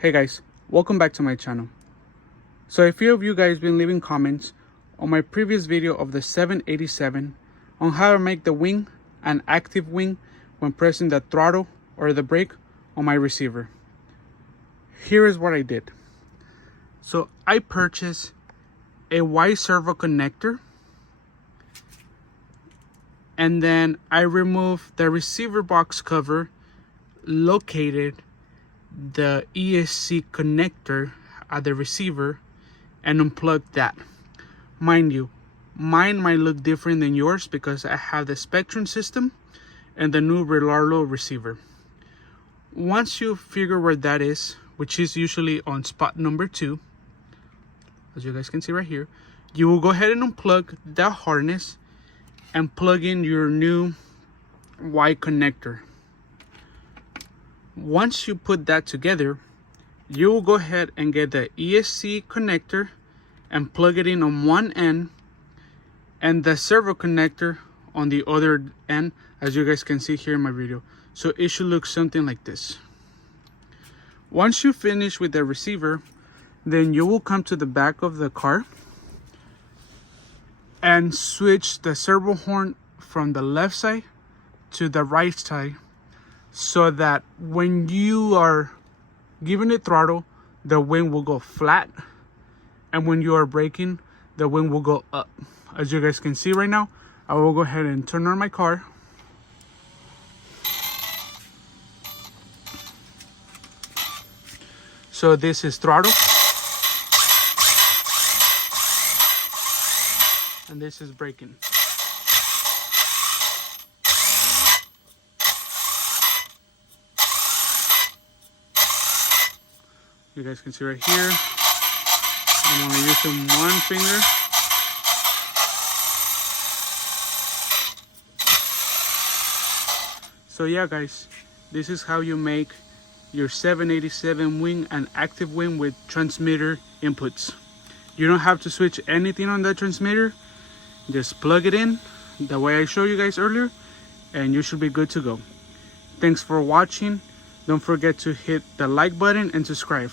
Hey guys, welcome back to my channel. So a few of you guys been leaving comments on my previous video of the 787 on how to make the wing an active wing when pressing the throttle or the brake on my receiver. Here is what I did. So I purchased a Y servo connector, and then I removed the receiver box cover, located the ESC connector at the receiver, and unplugged that. Mind you, mine might look different than yours because I have the Spectrum system and the new Rlaarlo receiver. Once you figure where that is, which is usually on spot number 2, as you guys can see right here, you will go ahead and unplug that harness and plug in your new Y connector. Once you put that together, you will go ahead and get the ESC connector and plug it in on one end, and the servo connector on the other end, as you guys can see here in my video. So it should look something like this. Once you finish with the receiver, then you will come to the back of the car and switch the servo horn from the left side to the right side, so that when you are giving it throttle, the wing will go flat, and when you are braking, the wing will go up. As you guys can see right now, I will go ahead and turn on my car. So this is throttle, and this is braking. You guys can see right here, I'm only using one finger. So yeah guys, this is how you make your 787 wing an active wing with transmitter inputs. You don't have to switch anything on that transmitter. Just plug it in the way I showed you guys earlier, and you should be good to go. Thanks for watching. Don't forget to hit the like button and subscribe.